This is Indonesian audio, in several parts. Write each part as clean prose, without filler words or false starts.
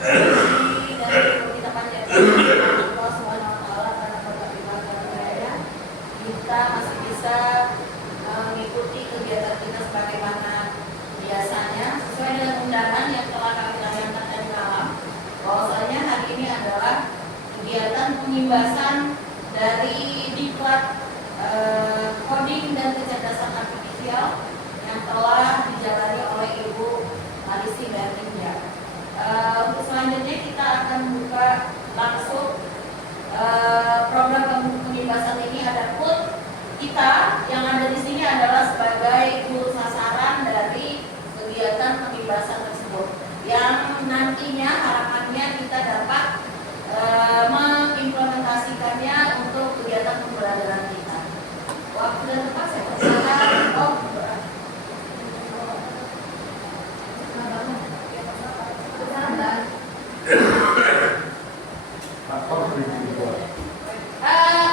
dari kita panjatkan Allah Subhanahu wa taala karena berbahagia kita masih bisa mengikuti kegiatan kita sebagaimana biasanya sesuai dengan undangan yang telah kami layangkan tadi malam. Bahwasanya hari ini adalah kegiatan pengimbasan dari diklat coding dan kecerdasan artifisial yang telah dijalani oleh Ibu Alisi Bertinja. Untuk selanjutnya kita akan buka langsung program pengimbasan ini. Adapun kita yang ada di sini adalah sebagai guru sasaran dari kegiatan pengimbasan tersebut, yang nantinya harapannya kita dapat mengimplementasikannya untuk kegiatan pembelajaran kita. Waktu dan tempat saya persilakan.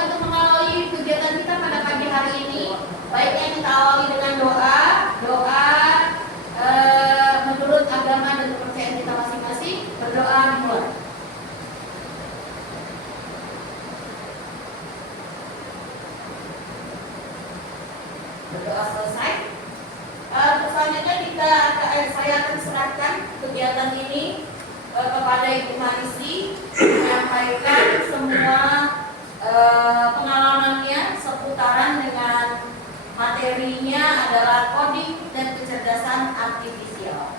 Untuk mengawali kegiatan kita pada pagi hari ini, baiknya kita awali dengan doa menurut agama dan kepercayaan kita masing-masing. Berdoa dimulai. Berdoa selesai. Selanjutnya saya akan serahkan kegiatan ini kepada Ibu Marisi menyampaikan semua pengalamannya seputaran dengan materinya adalah coding dan kecerdasan artifisial.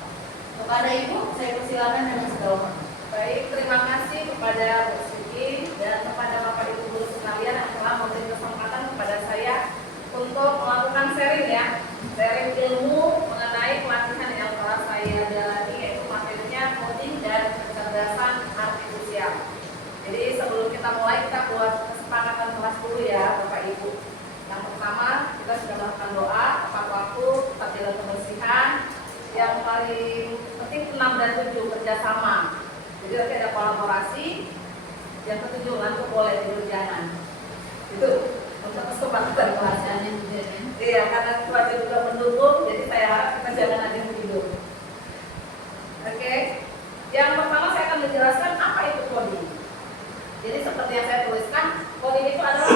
Kepada Ibu, saya persilakan dengan segala. Baik, terima kasih kepada Bu Siti dan kepada Bapak Ibu guru sekalian yang telah memberi kesempatan kepada saya untuk melakukan sharing ilmu mengenai pelatihan yang telah saya jalani, yaitu materinya coding dan kecerdasan artifisial. Jadi sebelum kita mulai, kita buat kesepakatan kelas dulu ya Bapak Ibu. Yang pertama, kita sudah melakukan doa tepat waktu, tetap jaga kebersihan. Yang paling penting 6 dan 7 kerjasama. Jadi nanti ada kolaborasi. Yang ke-7 ngantuk boleh, tidur jangan. Itu untuk kesempatan bahasanya juga ya. Iya, karena cuaca juga mendukung, jadi saya harap kita jangan ada yang tidur. Oke. Yang pertama saya akan menjelaskan apa itu coding. Jadi seperti yang saya tuliskan, coding itu adalah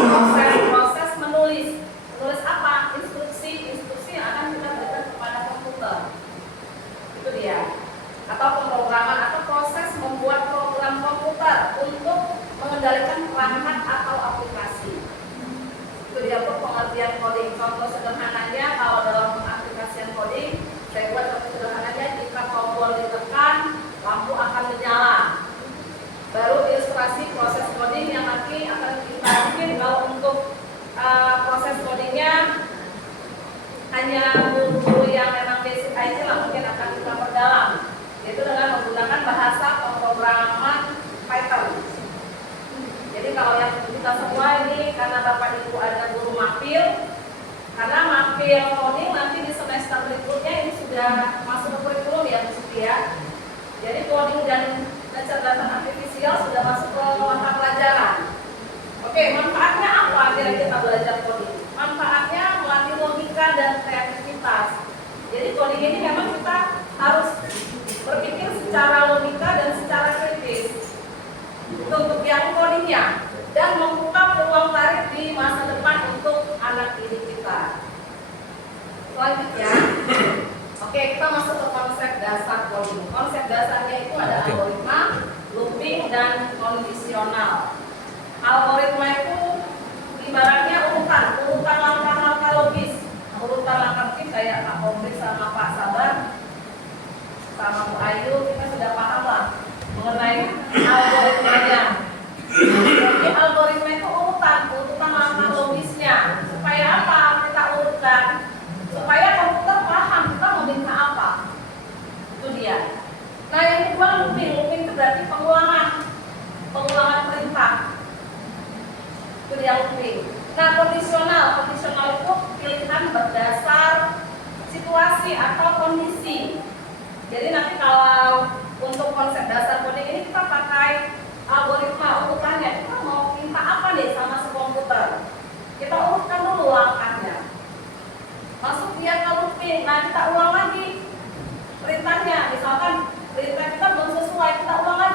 proses menulis. Menulis apa? Instruksi yang akan kita berikan kepada komputer. Itu dia. Atau pemrograman atau proses membuat program komputer untuk mengendalikan perangkat atau aplikasi. Itu dia untuk pengertian coding. Contoh sederhananya, kalau dalam aplikasian coding, saya buat contoh sederhananya, jika tombol ditekan, lampu akan menyala. Baru ilustrasi proses coding yang nanti akan kita bikin. Kalau untuk proses codingnya hanya guru yang memang basic aja lah, mungkin akan kita perdalam, yaitu dengan menggunakan bahasa pemrograman Python. Jadi kalau yang kita semua ini, karena Bapak Ibu ada guru mapil, karena mapil coding nanti di semester berikutnya ini sudah masuk ke kurikulum ya Bu Siti ya. Jadi coding dan kecerdasan artifisial sudah masuk ke mata pelajaran. Oke, manfaatnya apa akhirnya kita belajar coding? Manfaatnya melatih logika dan kreativitas. Jadi coding ini memang kita harus berpikir secara logika dan secara kritis untuk yang codingnya, dan membuka peluang karir di masa depan untuk anak didik kita. Selanjutnya, oke, kita masuk ke konsep dasar coding. Konsep dasarnya itu ada algoritma, looping, dan kondisional. Algoritma itu ibaratnya urutan langkah-langkah logis. Urutan langkah logis kayak Pak Komri sama Pak Sabar sama Bu Ayu, kita sudah paham lah mengenai algoritmanya. Jadi algoritma itu urutan langkah logisnya. Supaya apa kita urutkan? Supaya komputer paham kita meminta apa. Itu dia. Nah yang kedua looping itu berarti pengulangan perintah. Itu dia looping. Nah kondisional itu pilihan berdasar situasi atau kondisi. Jadi nanti kalau untuk konsep dasar coding ini kita pakai algoritma urutannya. Kita mau minta apa nih sama si komputer? Kita urutkan dulu langkahnya. Masuk dia ke looping. Nah kita ulang lagi perintahnya. Misalkan perintah kita belum sesuai, kita ulang lagi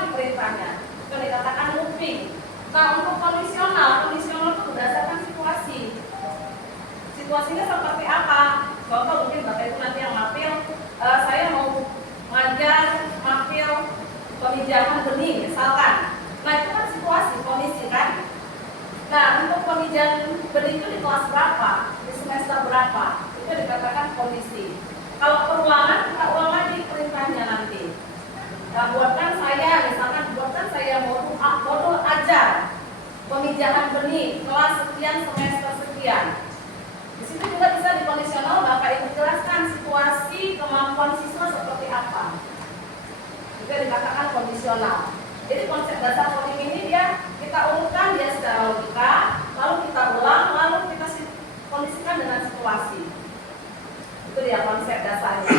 Nah, untuk kondisional itu berdasarkan situasi. Situasinya seperti apa? Contoh mungkin Bapak Ibu nanti yang mapil, saya mau ngajar mapil pemijahan benih misalkan. Nah, itu kan situasi, kondisi kan. Nah, untuk pemijahan benih itu di kelas berapa? Di semester berapa? Itu dikatakan kondisi. Kalau perulangan, kita ulang lagi perintahnya nanti. Nah, buatkan saya modul ajar pemijahan benih kelas sekian semester sekian. Di situ juga bisa dikondisional, Bapak Ibu jelaskan situasi kemampuan siswa seperti apa. Itu dikatakan kondisional. Jadi konsep dasar coding ini kita urutkan dia secara logika, lalu kita ulang, lalu kita kondisikan dengan situasi. Itu dia konsep dasarnya.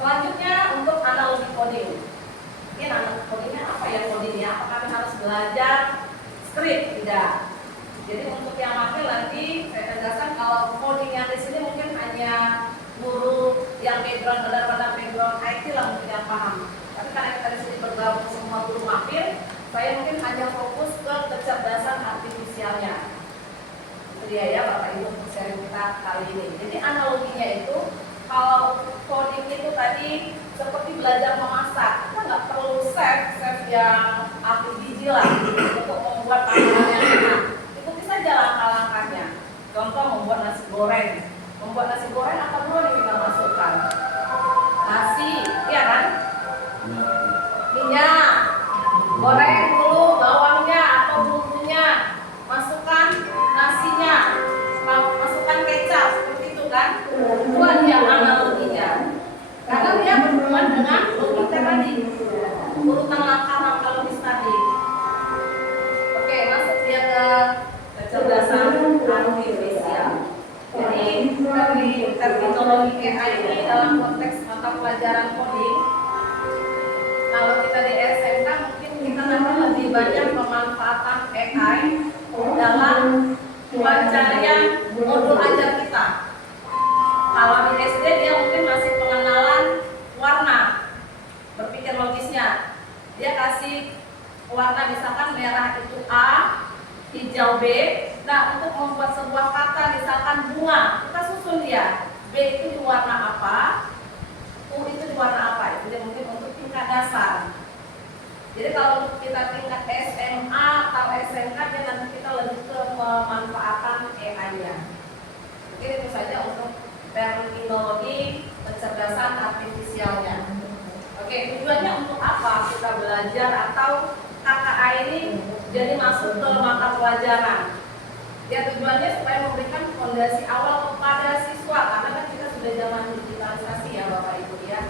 Selanjutnya untuk analogi coding. Ini analogi codingnya apa ya codingnya? Apakah kami harus belajar script? Tidak. Jadi untuk yang mapil nanti saya tegaskan kalau coding yang di sini mungkin hanya guru yang background benar-benar background IT lah mungkin yang paham. Tapi karena kita di sini bergabung semua guru mapil, saya mungkin hanya fokus ke kecerdasan artifisialnya. Itu dia ya Bapak Ibu untuk sharing kita kali ini. Jadi analoginya itu kalau coding itu tadi seperti belajar memasak, kita nggak perlu chef yang ahli gizi lah untuk membuat makanan yang enak. Ikuti saja langkah-langkahnya. Contoh membuat nasi goreng. Membuat nasi goreng apa dulu yang kita masukkan? Nasi, iya kan? Minyak, goreng dulu bawangnya atau bumbunya, masukkan nasinya, masukkan kecap seperti itu kan? Buat dia analoginya. Karena dia berhubungan dengan logika tadi, urutan langkah-langkah logis tadi. Oke, masuk dia ke kecerdasan artifisial. Jadi dari terminologi AI ini dalam konteks mata pelajaran coding, kalau kita di SMK mungkin kita nanti lebih banyak pemanfaatan AI dalam pencarian modul ajar kita. Kalau di SD dia mungkin masih pengenalan warna, berpikir logisnya. Dia kasih warna misalkan merah itu A, hijau B. Nah, untuk membuat sebuah kata misalkan bunga, kita susun dia. B itu di warna apa? U itu di warna apa? Itu dia mungkin untuk tingkat dasar. Jadi kalau untuk kita tingkat SMA atau SMK, dia nanti kita lebih ke pemanfaatan AI-nya. Mungkin itu saja untuk terminologi kecerdasan artifisialnya. Oke, tujuannya untuk apa kita belajar atau KKA ini jadi masuk ke mata pelajaran? Ya tujuannya supaya memberikan fondasi awal kepada siswa, karena kan kita sudah zaman digitalisasi ya Bapak Ibu ya.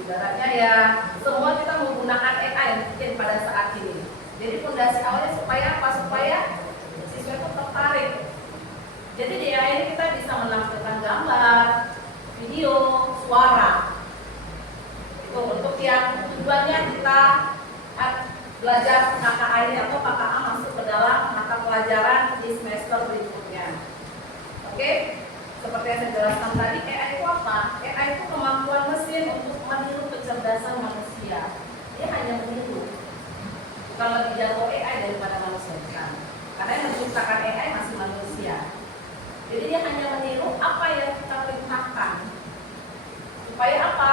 Ibaratnya ya semua kita menggunakan AI mungkin pada saat ini. Jadi fondasi awalnya supaya apa? Supaya siswa itu tertarik. Jadi di AI ini kita bisa menampilkan gambar, video, suara. Itu untuk yang tujuannya kita belajar KKA ini atau KKA masuk ke dalam mata pelajaran di semester berikutnya. Oke, seperti yang saya jelaskan tadi, AI itu apa? AI itu kemampuan mesin untuk meniru kecerdasan manusia. Dia hanya meniru, bukan lebih jago AI daripada manusia. Karena yang menciptakan AI masih manusia. Jadi dia hanya meniru apa yang kita perintahkan. Supaya apa?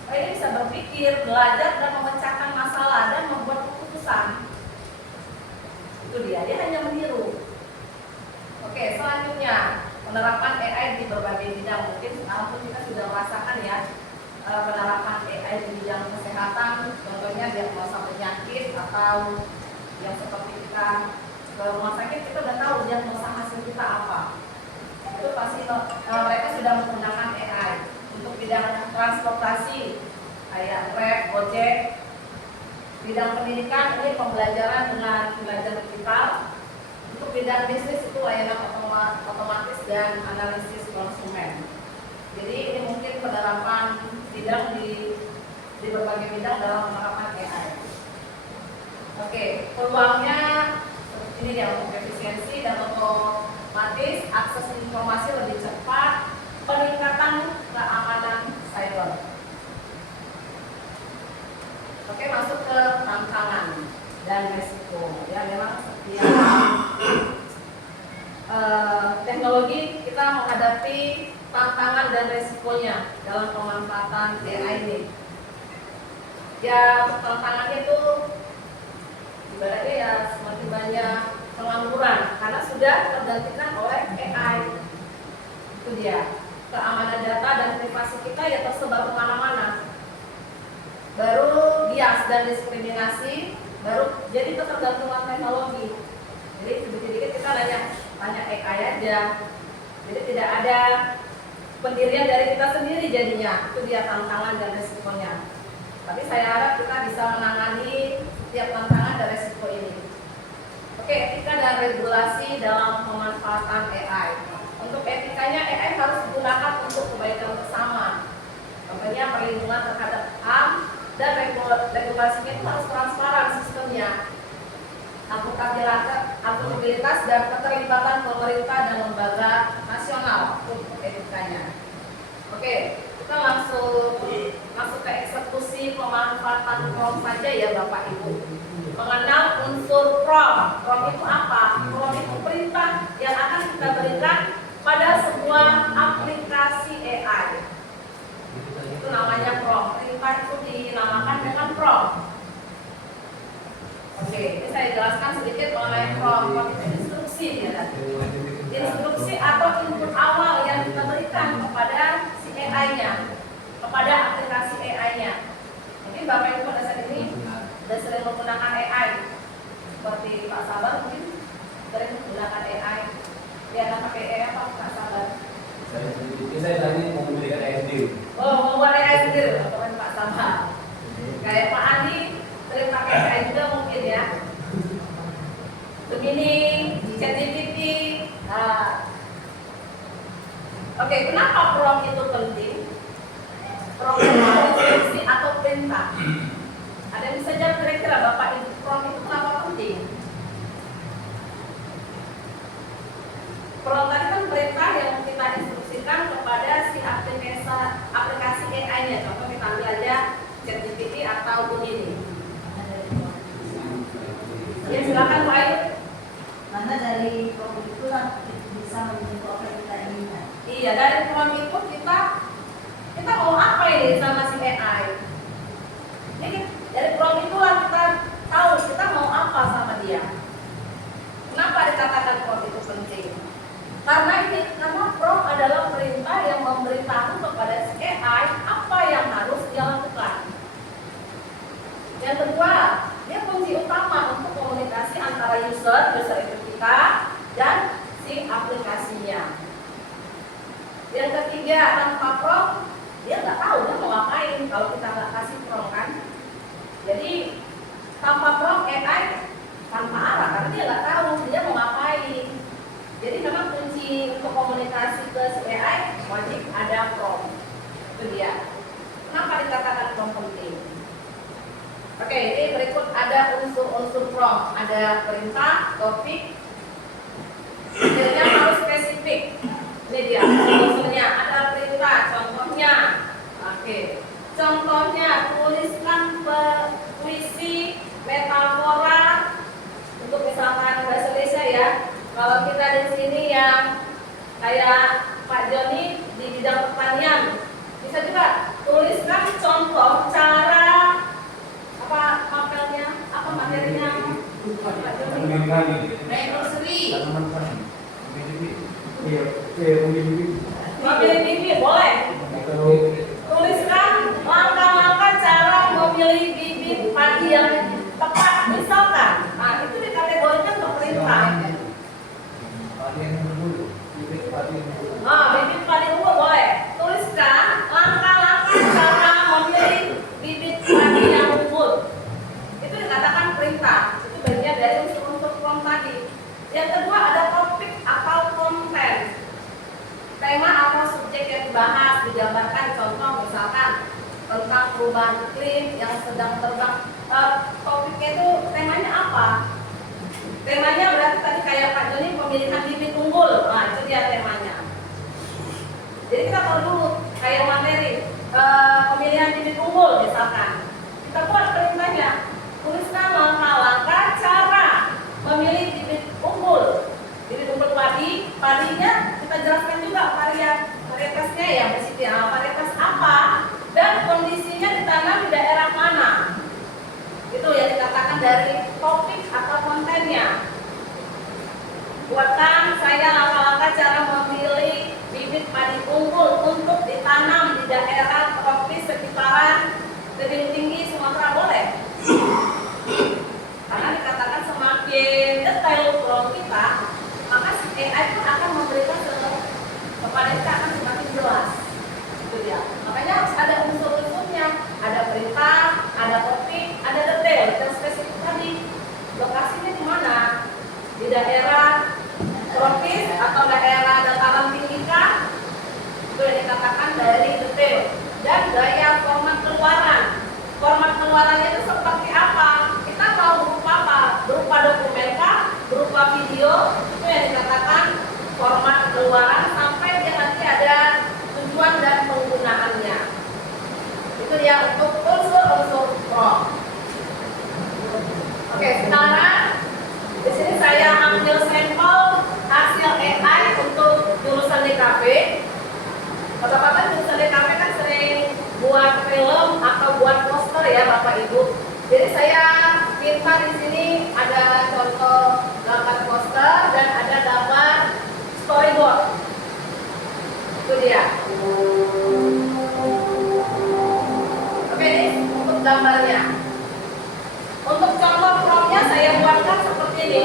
Supaya dia bisa berpikir, belajar dan memecahkan masalah dan membuat keputusan. Itu dia hanya meniru. Oke, selanjutnya penerapan AI di berbagai bidang. Mungkin sekarang pun kita sudah merasakan ya penerapan AI di bidang kesehatan. Contohnya diagnosa penyakit atau yang seperti kita ke rumah sakit kita sudah tahu diagnosa hasil kita apa. Itu pasti mereka sudah menggunakan AI. Untuk bidang transportasi kayak Grab, Gojek. Bidang pendidikan ini pembelajaran dengan belajar digital. Untuk bidang bisnis itu layanan otomatis dan analisis konsumen. Jadi ini mungkin penerapan bidang di berbagai bidang dalam penerapan AI. Oke, peluangnya seperti ini ya, untuk efisiensi dan otomatis, akses informasi lebih cepat, peningkatan keamanan cyber. Oke, masuk ke tantangan. dan resiko. Ya, memang setiap teknologi kita menghadapi tantangan dan resikonya dalam pemanfaatan AI ini. Ya, tantangannya itu ibaratnya ya semakin banyak pengangguran karena sudah tergantikan oleh AI. Itu dia. Keamanan data dan privasi kita ya tersebar kemana-mana. Baru bias dan diskriminasi, baru jadi ketergantungan teknologi. Jadi sedikit-sedikit kita tanya AI aja. Jadi tidak ada pendirian dari kita sendiri jadinya. Itu dia tantangan dan resikonya. Tapi saya harap kita bisa menangani setiap tantangan dan resiko ini. Oke, etika dan regulasi dalam pemanfaatan AI. Untuk etikanya, AI harus digunakan untuk kebaikan bersama. Contohnya perlindungan terhadap HAM dan regulasinya itu harus transparan sistemnya. Akuntabilitas dan keterlibatan pemerintah dan lembaga nasional untuk etikanya. Oke, kita langsung masuk ke eksekusi pemanfaatan prompt saja ya Bapak Ibu. Mengenal unsur prompt. Prompt itu apa? Prompt itu perintah yang akan kita berikan pada sebuah aplikasi AI. Itu namanya prompt. Perintah itu dinamakan dengan prompt. Oke, ini saya jelaskan sedikit mengenai prompt. Prompt itu instruksi ya. Instruksi atau input awal yang kita berikan kepada si AI-nya, kepada aplikasi AI-nya. Mungkin Bapak Ibu pada saat ini sudah sering menggunakan AI, seperti Pak Sabar mungkin sering menggunakan AI. Dia akan pakai AI apa Pak Sabar? Saya tadi mau memberikan AI sendiri. Oh, membuat AI sendiri, teman Pak Sabar. Kayak Pak Andi sering pakai AI juga mungkin ya. Begini, ChatGPT. Oke, kenapa prompt itu penting? Prompt itu instruksi atau perintah. Ada yang bisa jawab kira-kira Bapak Ibu, prompt itu kenapa penting? Prompt tadi kan perintah yang kita instruksikan kepada si aplikasi AI-nya. Contoh kita ambil aja ChatGPT atau Gemini. Ya silakan Pak Ayu. Karena dari prompt itu kan bisa menyentuh apa yang kita inginkan. Iya, dari prompt itu kita mau apa ini sama si AI? Jadi dari prompt itulah kita tahu kita mau apa sama dia. Kenapa dikatakan prompt itu penting? Karena prompt adalah perintah yang memberitahu kepada si AI apa yang harus dia lakukan. Yang kedua, dia kunci utama untuk komunikasi antara user itu kita dan si aplikasinya. Yang ketiga, tanpa prompt dia nggak tahu dia mau ngapain kalau kita nggak kasih prompt kan. Jadi tanpa prompt AI tanpa arah karena dia nggak tahu dia mau ngapain. Jadi memang kunci untuk komunikasi ke si AI wajib ada prompt. Itu dia. Kenapa dikatakan prompt penting? Oke, ini berikut ada unsur-unsur prompt. Ada perintah, topik, detailnya harus spesifik. Ini dia unsurnya. Ada perintah, contohnya. Oke, contohnya tuliskan puisi, metafora untuk misalkan bahasa Indonesia ya. Kalau kita di sini yang kayak Pak Joni di bidang pertanian, bisa juga tuliskan contoh cara apa materinya, Pak Joni? Nursery. Memilih bibit boleh. Tuliskan langkah-langkah cara memilih bibit padi yang tepat misalkan. Nah, itu dikategorikan ke perintah. Bibit padi unggul boleh. Tuliskan langkah-langkah cara memilih bibit padi yang unggul. Itu dikatakan perintah. Itu bagian dari unsur-unsur prompt tadi. Yang kedua ada topik atau konten. Tema atau subjek yang dibahas digambarkan, contoh misalkan tentang perubahan iklim yang sedang terbang. Topiknya itu temanya apa? Temanya berarti tadi kayak Pak Joni pemilihan bibit unggul. Nah, itu dia temanya. Jadi kita tahu dulu kayak materi pemilihan bibit unggul misalkan. Kita buat perintahnya. Tuliskan langkah-langkah padinya kita jelaskan juga varietasnya ya, varietas apa dan kondisinya ditanam di daerah mana. Itu yang dikatakan dari topik atau kontennya. Buatkan saya langkah-langkah cara memilih bibit padi unggul untuk ditanam di daerah tropis sekitaran tebing tinggi Sumatera, boleh? Karena dikatakan semakin detail prompt kita, maka si AI pun akan memberikan kepada kita akan semakin jelas. Itu dia. Makanya harus ada unsur-unsurnya, ada perintah, ada topik, ada detail yang spesifik tadi. Lokasinya di mana? Di daerah tropis atau daerah dataran tinggi kah? Itu yang dikatakan dari detail. Dan gaya format keluaran. Format keluarannya itu seperti apa? Kita mau berupa apa? Berupa dokumen kah? Berupa video? Itu yang dikatakan format keluaran sampai dia nanti ada tujuan dan penggunaannya. Itu dia untuk unsur-unsur prompt. Oke, sekarang di sini saya ambil sampel hasil AI untuk jurusan DKV. Kata-kata jurusan DKV kan sering buat film atau buat poster ya Bapak Ibu. Jadi saya minta di sini ada contoh gambar poster dan ada gambar storyboard. Itu dia. Oke, ini untuk gambarnya. Untuk contoh promptnya saya buatkan seperti ini.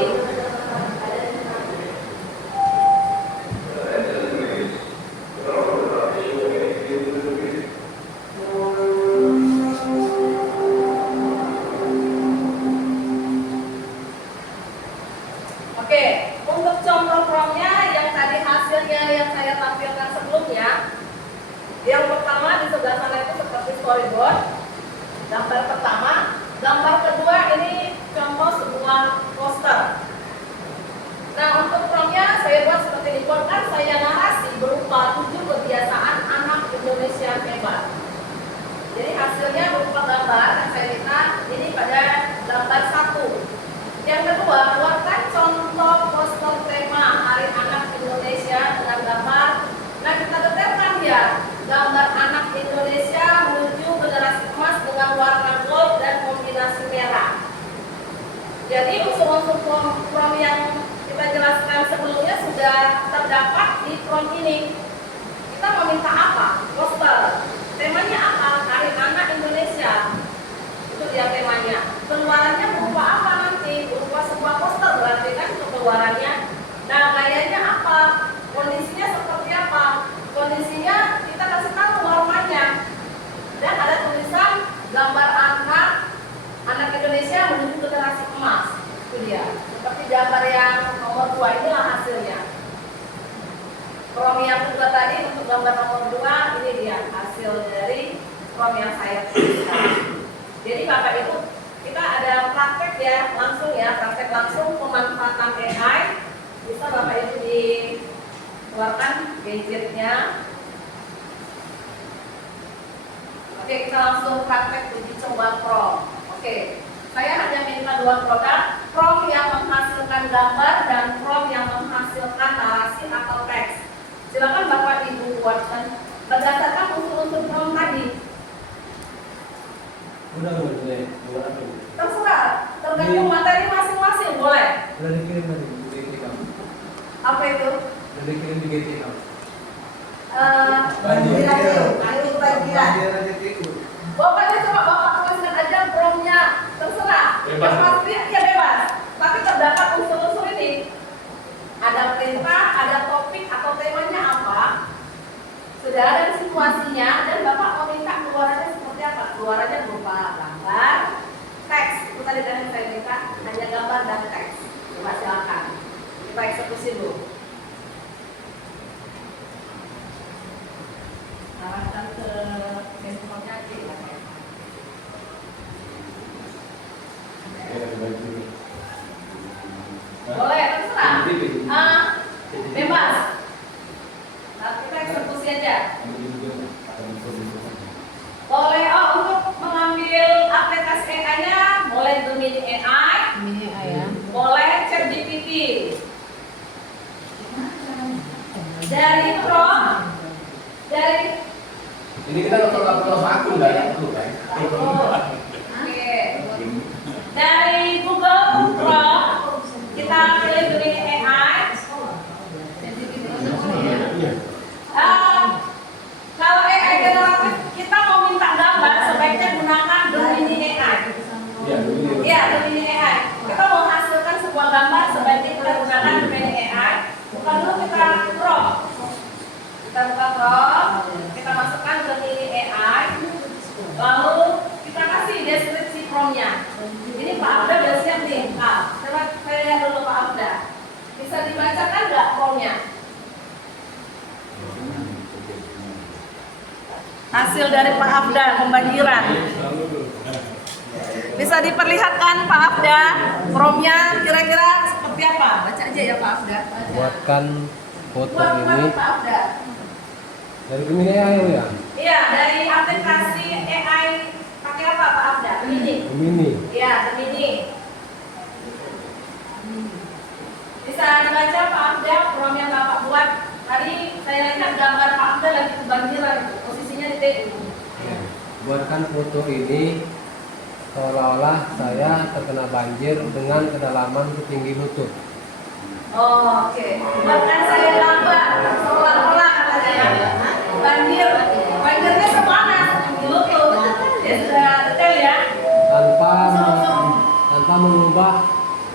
Oke, untuk contoh promptnya yang tadi hasilnya yang saya tampilkan sebelumnya, yang pertama di sebelah sana itu seperti storyboard, gambar pertama. Gambar kedua ini contoh sebuah poster. Nah, untuk promptnya saya buat seperti ini. Buatkan saya narasi berupa 7 kebiasaan anak Indonesia hebat. Jadi hasilnya berupa gambar yang saya minta ini pada gambar 1. Yang kedua, buatkan contoh poster tema Hari Anak Indonesia dengan gambar. Nah, kita detailkan ya gambar anak Indonesia menuju generasi emas dengan warna gold dan kombinasi merah. Jadi unsur-unsur prompt yang kita jelaskan sebelumnya sudah terdapat di prompt ini. Kita meminta apa? Poster. Temanya apa? Hari Anak Indonesia. Itu dia temanya. Keluarannya berupa apa nanti? Berupa sebuah poster berarti kan keluarannya. Nah, gayanya apa? Kondisinya seperti apa? Kondisinya kita kasih tahu warnanya. Dan ada tulisan gambar anak Indonesia menuju generasi emas. Itu dia. Seperti gambar yang nomor 2 inilah hasilnya. Prompt yang kedua tadi untuk gambar nomor 2 ini dia hasil dari prompt yang saya tuliskan. Jadi Bapak Ibu, kita ada praktek ya, langsung ya, praktek langsung pemanfaatan AI. Bisa Bapak Ibu dikeluarkan gadgetnya. Oke, kita langsung praktek uji coba prompt. Oke, saya hanya minta 2 produk, prompt yang menghasilkan gambar dan prompt yang menghasilkan narasi atau teks. Silakan Bapak Ibu buatkan berdasarkan unsur-unsur prompt tadi. Udah boleh, buat apa? Terserah, tergantung materi masing-masing, boleh. Udah dikirim tadi di GT kamu. Apa itu? Udah dikirim di GT kamu. Pokoknya coba Bapak tuliskan aja prompt-nya, terserah. Bebas. Yang pasti ya bebas. Tapi terdapat unsur-unsur ini. Ada perintah, ada topik atau temanya apa. Sudah ada situasinya dan Bapak meminta keluarannya seperti apa? Keluarannya berupa gambar, teks. Itu tadi yang saya minta hanya gambar dan teks. Coba silakan. Kita eksekusi dulu. Arahkan ke handphone-nya aja ya. Boleh, terserah. Bebas. Nah, kita eksekusi aja. Boleh, untuk mengambil aplikasi AI-nya, boleh Gemini AI. Ini ya. Boleh ChatGPT. Dari Pro, dari Ini kita nggak perlu terus akun nggak ya? Perlu kan? Oke. Dari Google Chrome kita pilih Gemini AI. Kalau AI generatif kita mau minta gambar sebaiknya gunakan Gemini AI. Iya, dulu. Iya, Gemini AI. Kita mau hasilkan sebuah gambar sebaiknya kita gunakan Gemini AI. Bukan dulu kita Chrome. Kita buka Chrome, kita masukkan Gemini AI. Lalu kita kasih deskripsi prompt-nya. Ini Pak Abda udah siap nih. Coba saya lihat dulu Pak Abda. Bisa dibacakan nggak prompt-nya? Hasil dari Pak Abda pembagiran. Bisa diperlihatkan Pak Abda prompt-nya kira-kira seperti apa? Baca aja ya Pak Abda. Buatkan foto Buat ini Pak Abda. dari Gemini AI ya. Iya, dari aplikasi AI pakai apa Pak Abda? Gemini. Gemini. Iya, Gemini. Bisa dibaca Pak Abda prompt yang Bapak buat. Tadi saya lihat gambar Pak Abda lagi kebanjiran itu, posisinya di TU. Buatkan foto ini seolah-olah saya terkena banjir dengan kedalaman setinggi lutut. Oh, oke. Buatkan saya gambar seolah-olah katanya ya. Banjirnya semana di lutut. Ya sudah detail ya. Tanpa mengubah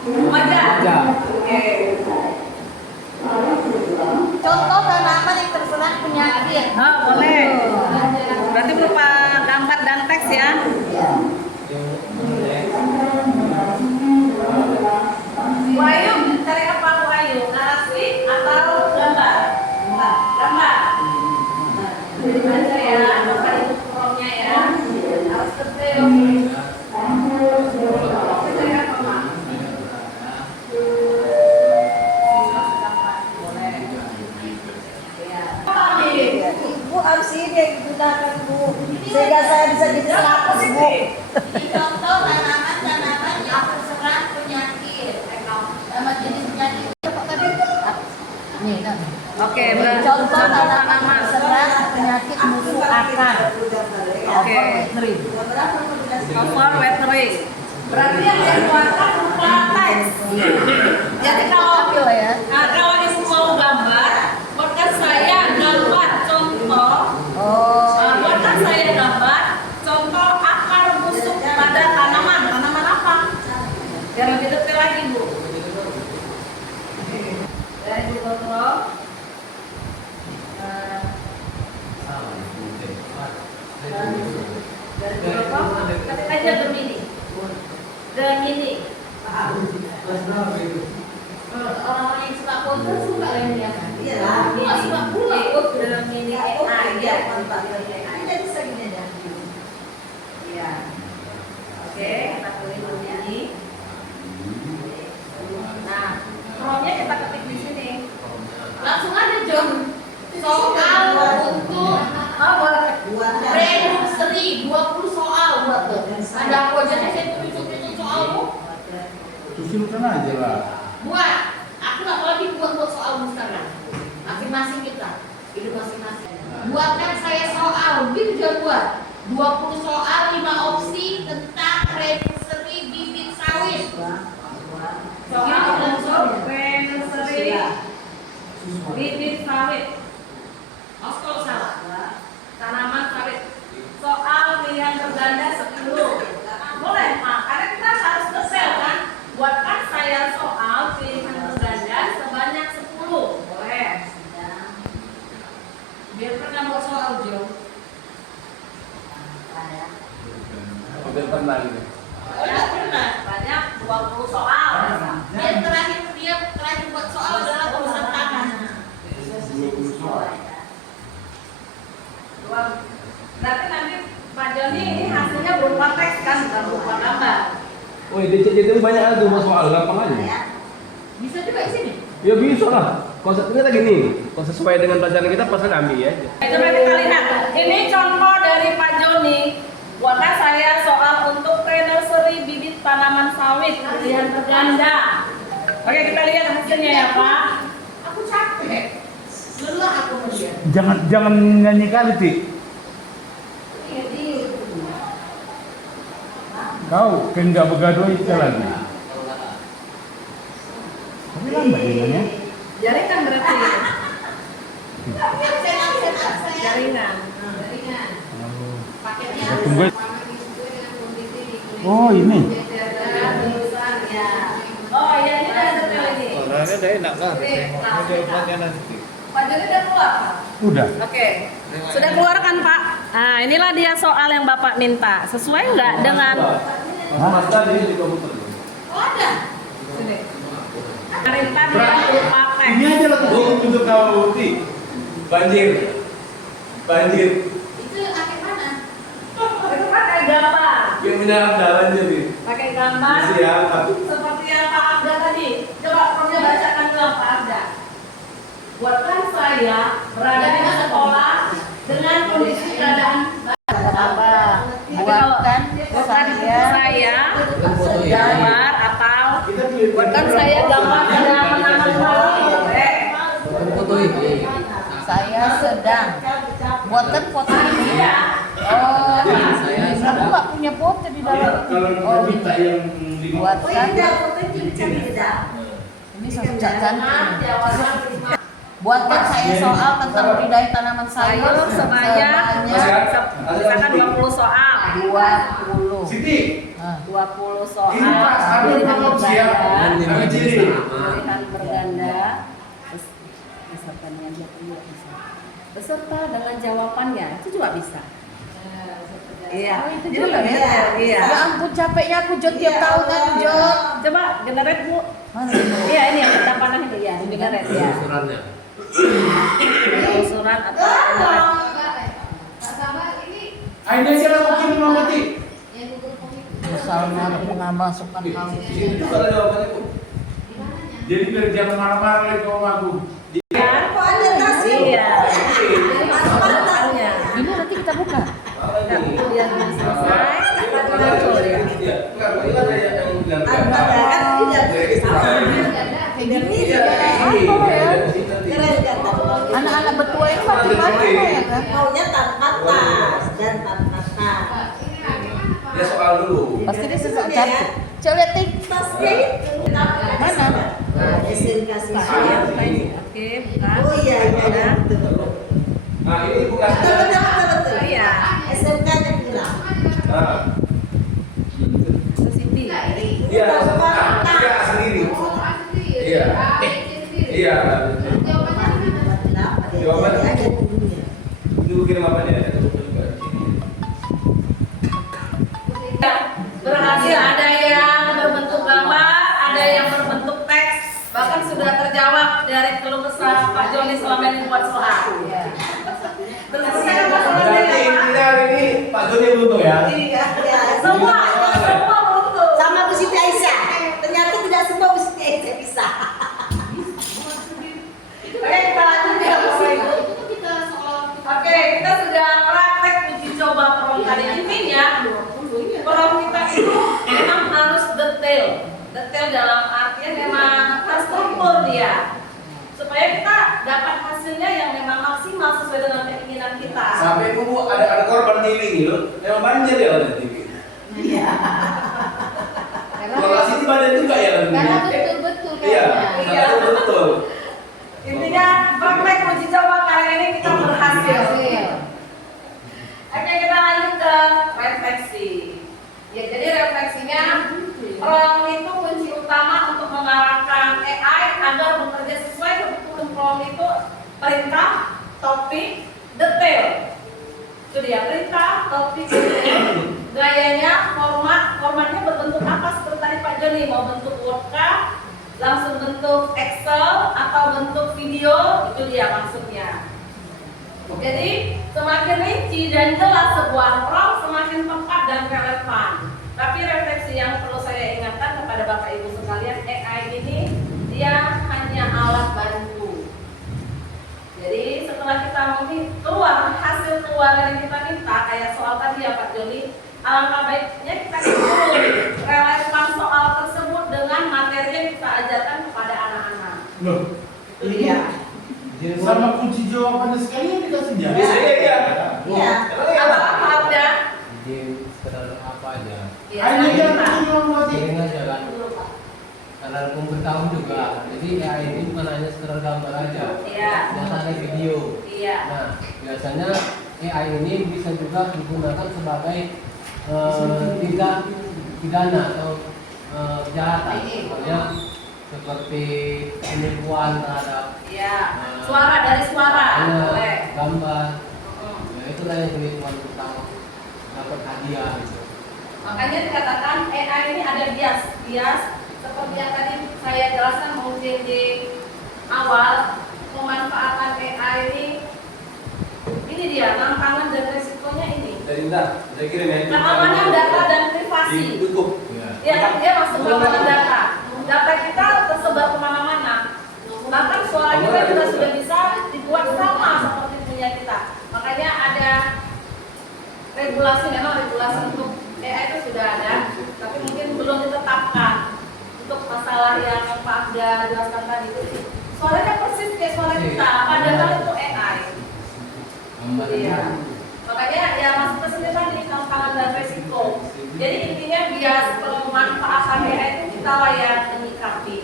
Wajah. wajah. Oke. Contoh tanaman yang terserang penyakit. Oh, boleh. Berarti berupa gambar dan teks ya. Bu Ayu, cari apa Bu Ayu? Narasi atau gambar? Gambar. Jadi baca ya, bapak itu prompt-nya ya. Harus detail. Oke, cari apa Mak? Boleh. Ya. Ibu harus ini yang digunakan Bu, sehingga saya bisa jadi status Bu. Ini contoh tanaman-tanaman yang terserang penyakit. Nama jenis penyakit apa tadi? Nih, Oke, berarti contoh tanaman terserang penyakit musuh akar. Oke. Over watering. Berarti yang dikeluarkan berupa teks. Jadi kalau kalau ibu mau gambar, buatkan saya gambar contoh. Buatkan saya gambar contoh akar busuk pada tanaman. Tanaman apa? Biar lebih detail lagi Bu. Dari Google Chrome. Dari Google Chrome, ketik aja Gemini. Gemini. Orang-orang yang suka foto suka yang dia kan? Iya lah. Suka pula ikut Gemini AI ya. Ini bisa gini aja. Iya. Oke, kita pilih Gemini. Nah, prompt-nya kita ketik di sini. Langsung aja John. Soal untuk Seri 20 soal buat tuh. Ada aku aja nih saya tulis soal Bu. Susulkan aja lah. Buat, aku nggak lagi buat soal sekarang. Masing-masing kita, hidup masing-masing. Buatkan saya soal, gitu jangan buat. 20 soal, 5 opsi tentang nursery bibit sawit. Soal untuk nursery bibit sawit. Kalau salah. Tanaman sawit. Soal pilihan berganda 10. Boleh, Pak. Karena kita harus detail kan. Buatkan saya soal pilihan berganda sebanyak 10. Boleh. Biar pernah buat soal, Jo. Udah pernah gitu. Udah pernah. Banyak 20 soal. Dia terakhir buat soal adalah urusan tangan. 20 soal. Berarti nanti Pak Joni ini hasilnya berupa teks kan, bukan berupa gambar. Oh, di CCTV banyak tuh soal gampang aja. Bisa juga di sini. Ya bisa lah. Konsepnya gini, kalau sesuai dengan pelajaran kita pasti ambil aja. Coba kita lihat. Ini contoh dari Pak Joni. Buatkan saya soal untuk nursery bibit tanaman sawit pilihan berganda. Oke, kita lihat hasilnya ya Pak. Aku capek. Lelah jangan nyanyi kali, Ti. Kau kan nggak begadoi lagi. Tapi lambat ya. Jaringan berarti. Jaringan. Tunggu. Oh ini. Oh iya, ini ada detail ini. Orangnya udah enak lah, tengoknya dia buatnya nanti. Pak Joni udah keluar, Pak? Udah. Oke, sudah keluar kan Pak? Nah, inilah dia soal yang Bapak minta. Sesuai nggak dengan... Mas tadi di komputer. Oh ada? Sini. Perintah dia pakai. Ini aja lah untuk kau, Ti. Banjir. Itu pakai mana? Itu pakai gambar. Yang menyerap jalannya nih. Pakai gambar. Siapa? Seperti yang Pak Abda tadi. Coba Prof bacakan dulu Pak Abda. Buatkan saya berada di sekolah dengan kondisi keadaan Apa? Buatkan saya Bukan foto ini. gambar atau buatkan saya gambar pada menanam pohon. Bukan foto ini. saya sedang buatkan foto ini. Oh, aku nggak punya foto di dalam. Oh, minta yang buatkan. Ini sosok cantik. Buatkan saya soal tentang budidaya tanaman sayur sebanyak misalkan 20 soal. 20. Siti. 20 soal. Ini Pak, ada pilihan Pak siap. berganda, Ada ciri. pilihan berganda, besertanya dia juga bisa. Beserta dengan jawabannya itu juga bisa. Iya, Oh, itu juga ya. Iya. Ya ampun capeknya aku Jod tiap tahun kan Jod. Coba generate Bu. Mana? Iya, ini yang kita panah itu ya, generate ya. Usurannya. Usuran atau generate. Ini aja lah mungkin Mama Ti. Misalnya aku nggak masukkan kamu. Itu kalau jawabannya kok. Jadi biar jangan marah-marah lagi sama aku. Iya. Jawabannya. Ini nanti kita buka. Nah, kemudian selesai, muncul ya. Anak-anak betua ini macam-macam ya kan? Maunya tanpa tas dan tanpa tas. Ya soal dulu. Pasti dia sesuatu cantik. Coba lihat Tik. Tasnya itu Mana? Nah, SMK siswa. Oke, bukan. Oh iya iya betul. Nah ini bukan. Betul. Iya. SMK-nya bilang. Nah, Itu Siti. dia dia sendiri. Iya. Iya. Jawabannya Ada dulunya. itu kirim apa ya? Berhasil, ada yang berbentuk gambar, ada yang berbentuk teks, bahkan sudah terjawab dari keluh kesah Pak Joni selama ini buat soal. Terselesaikan masalahnya Berarti ya Pak? intinya hari ini Pak Joni beruntung ya. Iya. Ya, Semua beruntung. sama Bu Siti Aisyah. Ternyata tidak semua Bu Siti Aisyah bisa. Oke, kita lanjut ya Bapak Ibu. Oke, kita sudah praktek uji coba Prof tadi. Intinya, Prof kita itu memang harus detail. Detail dalam artian memang terstruktur dia. Supaya kita dapat hasilnya yang memang maksimal sesuai dengan keinginan kita. Sampai Bu ada korban tiling gitu. Memang banjir ya ada tiling. Iya. Lokasi di badan juga ya kan? Karena betul-betul Iya, kayaknya. karena betul. Intinya praktek uji coba kali ini kita berhasil. Oke, kita lanjut ke refleksi. Ya, jadi refleksinya prompt itu kunci utama untuk mengarahkan AI agar bekerja sesuai kebutuhan prompt itu perintah, topik, detail. Itu dia perintah, topik, detail. Gayanya, formatnya berbentuk apa seperti tadi Pak Joni, mau bentuk Word kah? Langsung bentuk Excel atau bentuk video, itu dia maksudnya. Jadi semakin rinci dan jelas sebuah prompt semakin tepat dan relevan. Tapi refleksi yang perlu saya ingatkan kepada Bapak Ibu sekalian, AI ini dia hanya alat bantu. Jadi setelah kita keluar hasil keluaran yang kita minta, kayak soal tadi ya Pak Joni, alangkah baiknya kita dulu relevan soal tersebut dengan materi yang kita ajarkan kepada anak-anak. Loh, Itu dia. Sama kunci jawabannya sekalian dikasihnya. Bisa iya. Iya. Apa ada? Game sekedar apa aja. Iya, Hanya dia Pak. kunci doang berarti. Kirim aja kan. Karena pemberitahuan juga. Jadi AI ini bukan hanya sekedar gambar aja. Iya. Ternyata ada video. Iya. Nah, biasanya AI ini bisa juga digunakan sebagai tindak pidana atau kejahatan. Misalnya seperti penipuan terhadap Iya. Suara dari suara. Boleh. gambar. Mm. Ya itulah yang penipuan pertama dapat hadiah. Gitu. Makanya dikatakan AI ini ada bias seperti yang tadi saya jelaskan mungkin di awal, pemanfaatan AI ini dia tantangan dan resikonya ini. Dari bentar, saya kirim ya. Keamanan data dan privasi. Ditutup. Ya. Dia masuk keamanan data. Data kita tersebar kemana-mana. Bahkan suara kita juga sudah bisa dibuat sama seperti punya kita. Makanya ada regulasi, memang regulasi untuk AI itu sudah ada, tapi mungkin belum ditetapkan untuk masalah yang Pak Abda jelaskan tadi itu. Suaranya persis kayak suara kita, padahal itu AI. Iya. Makanya ya masuk ke sini tadi tantangan dan resiko. Jadi intinya bias pemanfaatan AI itu kita layak menyikapi.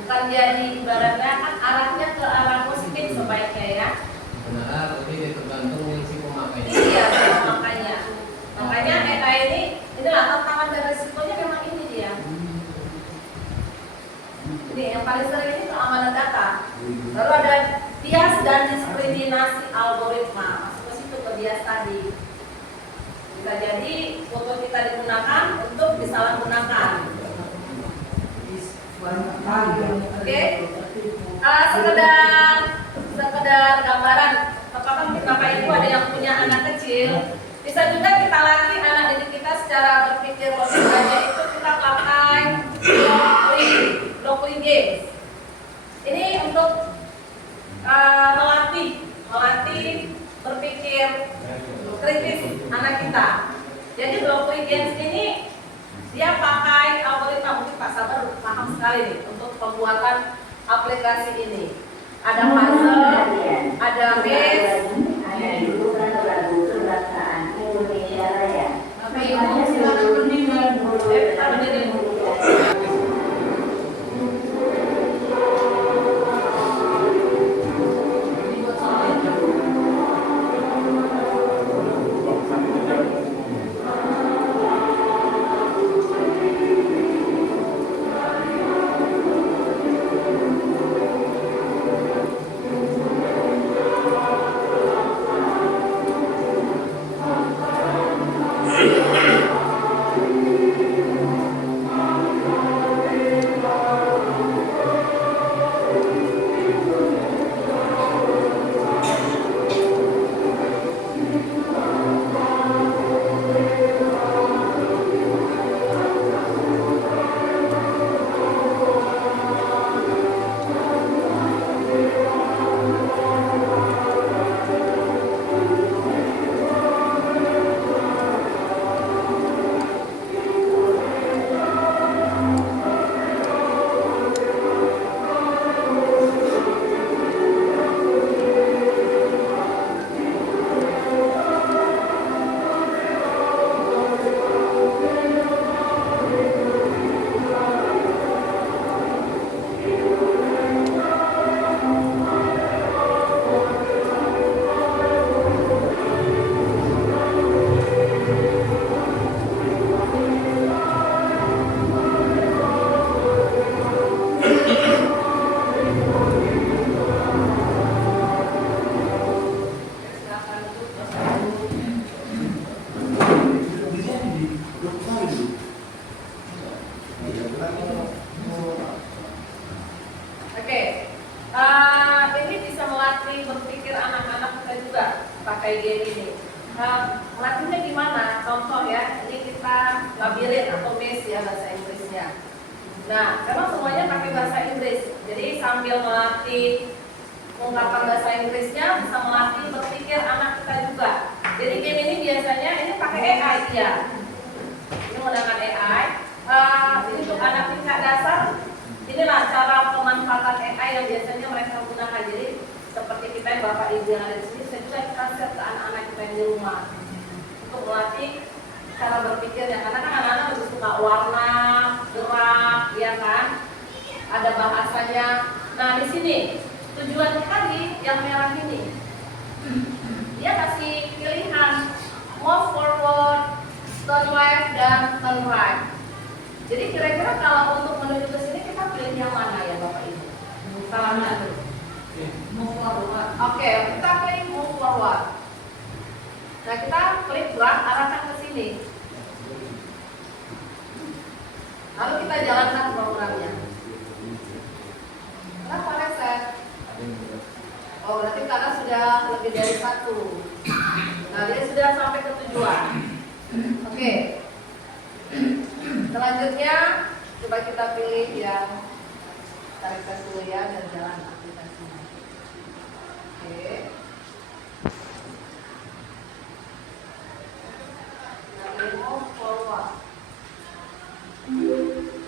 Bukan jadi ibaratnya kan arahnya ke arah positif sebaiknya ya. Benar, tapi tergantung yang si pemakai. Iya, makanya AI inilah tantangan dan resikonya memang ini dia. Ini yang paling sering ini keamanan data. Lalu ada bias dan diskriminasi algoritma. Masuk ke situ ke bias tadi. Bisa jadi foto kita digunakan untuk disalahgunakan. Oke, sekedar gambaran. Apakah Bapak Ibu ada yang punya anak kecil? Bisa juga kita latih anak didik kita secara berpikir logis aja itu kita pakai blockly games. Ini untuk melatih berpikir kritis anak kita. Jadi blockly games ini dia pakai algoritma, mungkin Pak Sabar paham sekali nih untuk pembuatan aplikasi ini. Ada puzzle, ada maze, Bapak Ibu silakan berdiri. Ini bisa melatih berpikir anak-anak kita juga pakai game ini. Melatihnya gimana? Contoh ya, ini kita labirin atau maze ya bahasa Inggrisnya. Nah, karena semuanya pakai bahasa Inggris, jadi sambil melatih ungkapan bahasa Inggrisnya bisa melatih berpikir anak kita juga. Jadi game ini biasanya ini pakai AI ya. Ini menggunakan AI. Untuk anak tingkat dasar, inilah cara pemanfaatan AI yang biasanya mereka gunakan. Jadi seperti kita yang Bapak Ibu yang ada di sini, saya juga kasih ke anak-anak kita yang di rumah untuk melatih cara berpikirnya, karena kan anak-anak lebih suka warna, gerak, ya kan? Ada bahasanya. Nah di sini tujuan kita di yang merah ini, dia kasih pilihan move forward, turn left dan turn right. Jadi kira-kira kalau untuk menuju ke sini kita pilih yang mana ya Bapak Ibu? Salah satu. Move forward. Oke, kita klik move forward. Nah kita klik gerak arahkan ke sini. Lalu kita jalankan programnya. Kenapa reset? Oh berarti karena sudah lebih dari satu. Nah dia sudah sampai ke tujuan. Oke. Selanjutnya coba kita pilih yang tarikan dulu ya dan jalan aplikasinya. Oke. Nah, move forward.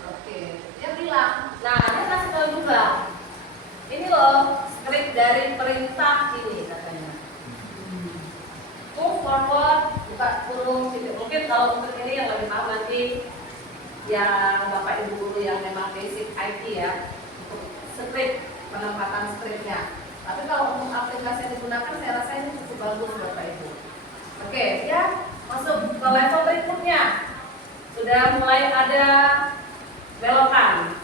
Oke, dia bilang, nah dia kasih tahu juga. Ini loh skrip dari perintah ini katanya. Move forward, buka kurung gitu. Mungkin kalau untuk ini yang lebih paham nanti yang Bapak Ibu guru yang memang basic IT ya, untuk skrip, penempatan skripnya. Tapi kalau untuk aplikasi yang digunakan saya rasa ini cukup bagus Bapak Ibu. Oke, ya masuk ke level berikutnya. Sudah mulai ada belokan.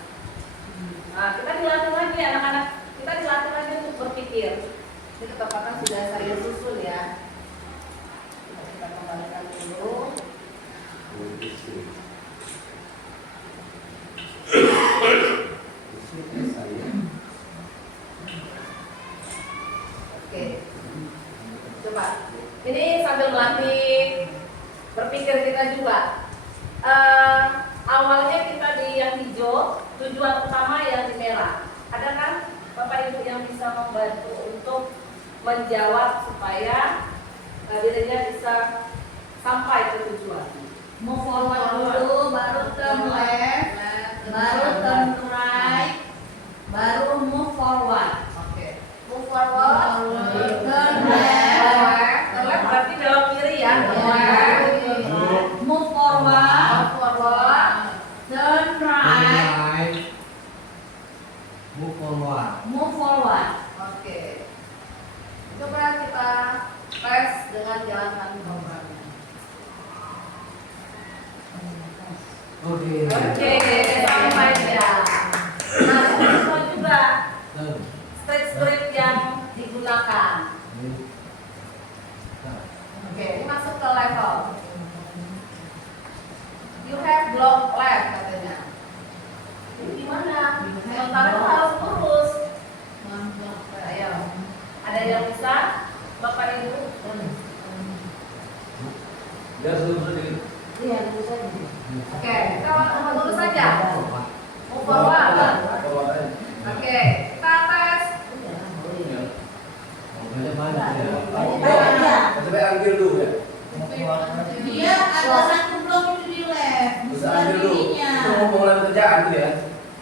Nah, kita dilatih lagi anak-anak, kita dilatih lagi untuk berpikir. Ini ketepatan sudah saya susun ya. Kita kembalikan dulu. Oke, coba. Ini sambil melatih berpikir kita juga. Awalnya kita di yang hijau, tujuan utama yang di merah. Ada kan Bapak Ibu yang bisa membantu untuk menjawab supaya dirinya bisa sampai ke tujuan. Move forward dulu, baru turn left, baru turn right, baru move forward. Oke. Move forward, Turn left, turn left berarti belok kiri ya. move forward, Forward. turn right, Move forward. move forward. Oke. Coba kita tes dengan jalankan programnya. Oke. Oke, sampai ya. Nah, ini juga Tuh. script yang digunakan. Oke, ini masuk ke level. You have block left katanya. Ini gimana? Sementara itu harus lurus. Ayo, ada yang bisa? Bapak Ibu? Dia suruh sedikit. Iya, dulu saja. Oke, kita lurus saja. Move forward. Oke, kita tes. Banyak ya. Banyak ya. Sampai ambil dulu ya. Dia ada satu blok itu di left, Bisa ambil dulu. ininya. Itu mau mulai kerjaan gitu ya.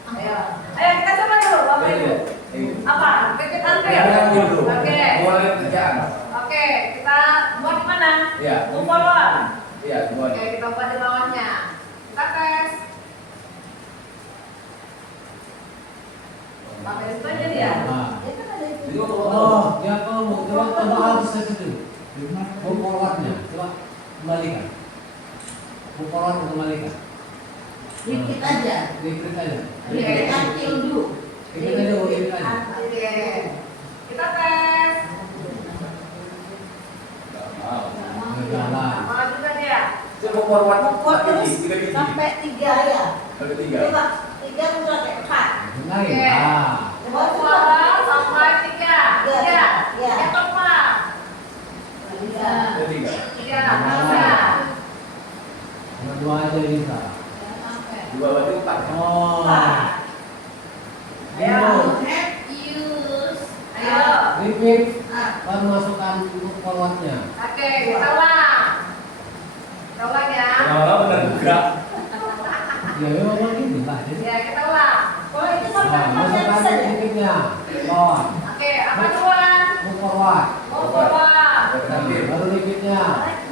Ayo, ayo kita coba dulu, Bapak Ibu. Apa? Titik ambil. Oke. Mulai kerjaan. Oke, kita buat di mana? Iya. Move forward. Iya, semua. Oke, kita buat di bawahnya. Kita tes. Pakai itu aja dia. Nah. Dia kan ada itu. Jadi Oh, ya kamu coba tambah halus saja dulu. Move forwardnya, coba kembalikan. Move forward kembalikan. Dikit aja. Dikit aja. Dikit kecil dulu. Dikit aja, dikit aja. Oke. Kita tes. Jalan. Malah juga dia. Coba forward. Pokok terus Tiga biji. sampai 3 ya. Ada tiga. Coba 3 mulai kayak 4. Mulai. Oke. Ah. Move forward sampai 3. Iya. Yang keempat. Bisa. Ada tiga. 3. Bisa. Dua aja bisa. Dua berarti empat. Oh. Ayo. Use. Ayo. Repeat. Baru masukkan move forwardnya. Oke, kita ulang. Kita ulang ya. Lama-lama benar gerak. Ya memang begini lah. Jadi. Ya, kita ulang. Kalau itu Nah, sampai 4 masukkan bisa ya. repeatnya. Bawah. Oke, apa duluan? forward. Move forward. Baru repeatnya.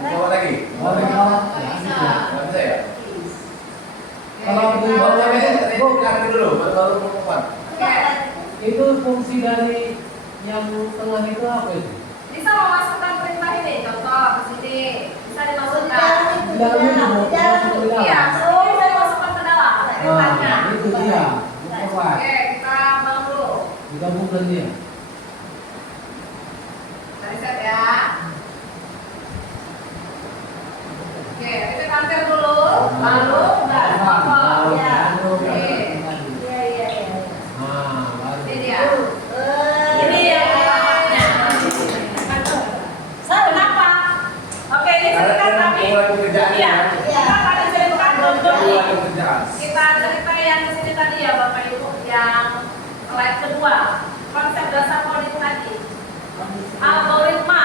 Coba lagi. Baru forward. Ya, bisa. Nggak bisa ya? Kalau di Baru bawah tadi kanan dulu, baru mau kuat. Oke. itu fungsi dari yang tengah itu apa itu? Bisa memasukkan perintah ini, contoh di sini bisa dimasukkan. Di dalam itu mau masuk ke Iya, dalam. so bisa dimasukkan ke dalam perintahnya. Nah, itu dia. Move forward. Oke, kita bangun dulu. Digabungkan dia. Dari set ya. Oke, kita tampil dulu, lalu enggak apa. Ya. Oke. Iya, iya, iya. Nah, baru. Ini dia. Ini ya. Kenapa? Oke, ini cerita kami. Mulai pekerjaan Iya, ya. kita akan ceritakan contoh Mulai nih. pekerjaan. Kita cerita yang di sini tadi ya Bapak Ibu, yang slide kedua, konsep dasar coding tadi. Algoritma.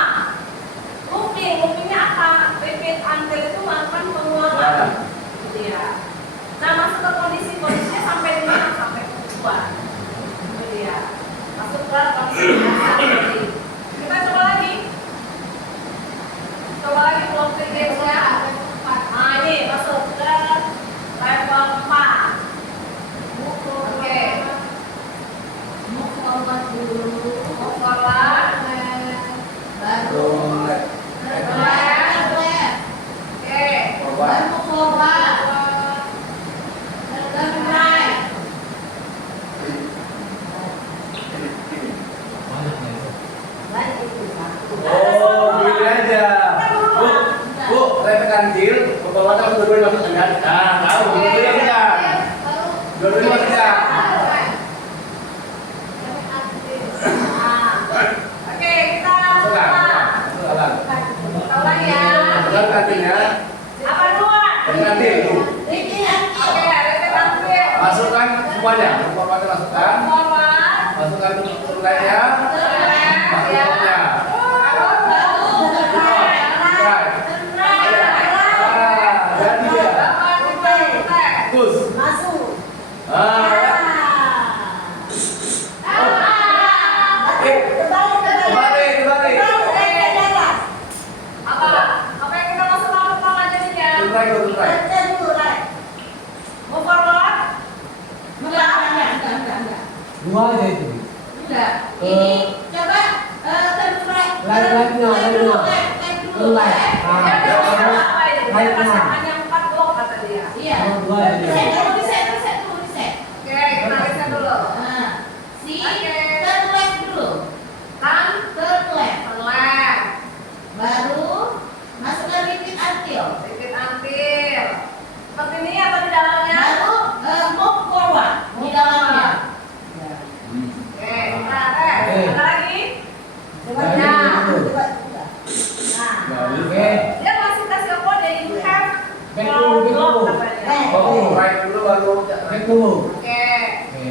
Loopingnya apa? Repeat until itu melakukan pengulangan. Iya. Nah, masuk ke kondisinya sampai di mana? Sampai ke tujuan. Iya. Masuk ke kondisi dasar coding. Kita coba lagi. Coba lagi belum triggernya. Nah, ini masuk ke level 4. Oke. Move forward dulu. Mau forward. Baru. Left. Oke. Baru move forward. Turn right. Banyak ya itu. Right itu satu. Oh, gini aja. Bu, saya tekan deal, fotonya harus dua-duanya masuk kan? Nah, tahu, dua-duanya bisa. Dua-duanya bisa. Oke, kita Sekarang, sekarang. tahu lagi ya. Sekarang kantinnya, Apa dua? tekan deal tuh. Ini yang Oke, repeat until. Masukkan semuanya, formatnya masukkan. Forward. Masukkan turun lainnya. Turn left ya. Masuknya. Right. Jadi ya. Terus. masuk. Ah, ya. Kembali, kembali. Apa yang kita masuk apa jadinya? Turun right, turun right. Move forward. Dua aja itu. Ini coba Light-lightnya, light-nya. Turun light. Ya, Nah, dia bisa apa ini? Dia light-nya. pasang hanya 4 blok kata dia. Iya. Oh, dua aja. Reset dulu. Oke, kita reset dulu. Nah, si Oke. turn left dulu. Kan? Turn left. Turn left. Baru masukkan repeat until. Repeat until. Seperti ini atau di dalamnya? Baru move forward di dalamnya. Oke, kita tes. Ada lagi? Coba Nah, ya. itu. Coba. Nah, Oke. Dia masih kasih kode you have Back four dulu, back block dulu. katanya. oh, right dulu baru. Back dulu. Oke, Oke.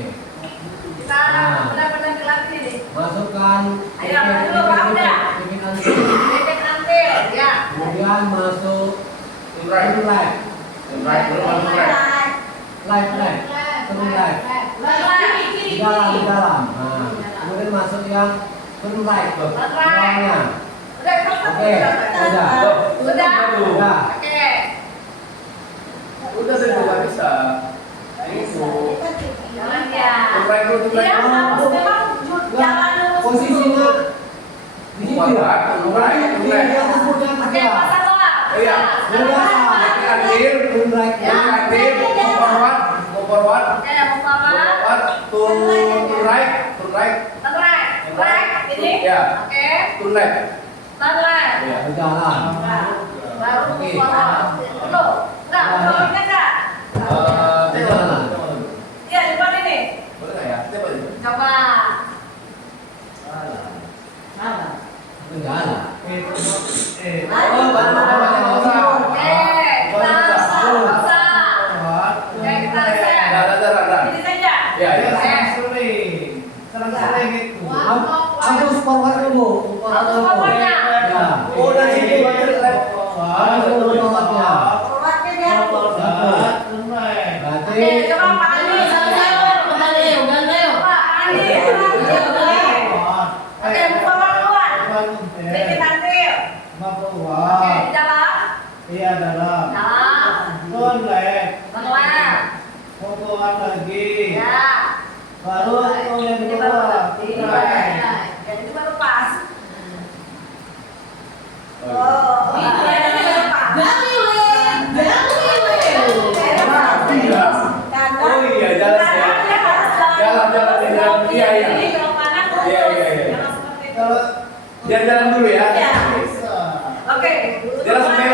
kita benar-benar dilatih nih. Masukkan. Ayo, dulu, Pak, udah. Repeat until. Repeat until, ya. Kemudian masuk Turun right. turun light. Turun right dulu baru turun right. Light. Turun light. Di dalam. Nah, kemudian masuk yang turun right. Bawahnya. Udah, terus Oke, udah. Udah. Udah. Oke. Udah sih nggak bisa. Itu. Jalan ya. Turun right dulu, turun Iya, right dulu. harus memang jalan lurus Posisinya dulu. di situ ya. Turun right, turun right. Di atas pun Oke, pasang doang. Iya. Tekan deal, turun right. tekan deal, go forward, go forward. Oke, mau forward. Turun right, turun right. Turn right. Right, ini. Ya. Oke. Turun left. Turn left. Ya. Berjalan. Baru Oke. forward. Dulu. Enggak, forwardnya enggak. Berjalan. Iya, di depan ini. Boleh nggak ya? Coba dulu. Coba. Salah. Berjalan. Oh, baru nggak usah. Oke, kita bisa. Oke, kita reset. Dah. Ini saja. Ya, ya. Oke. Harus forward dulu. Harus forwardnya. Ya. Oh, dari sini baru left. Harus forwardnya. Forwardnya di atas. Berarti. Oke, coba Pak Andi. Udah Leo. Coba Pak Andi. Oke, mau forward duluan. Oke, bawah. di dalam. Iya dalam. Dalam. Golek. Mengeluar. Potongan lagi. Ya. Baru tuh yang Ini baru kedua. ini Golek. ya, ini baru pas. Oh, Ini baru pas. Iya. Oh iya, jalan ya. Jalan. Iya, iya. Ini kalau panas terus. Iya, iya, iya. Jangan seperti itu. Kalau Jalan dulu ya. Iya. bisa. Oke. Jalan sampai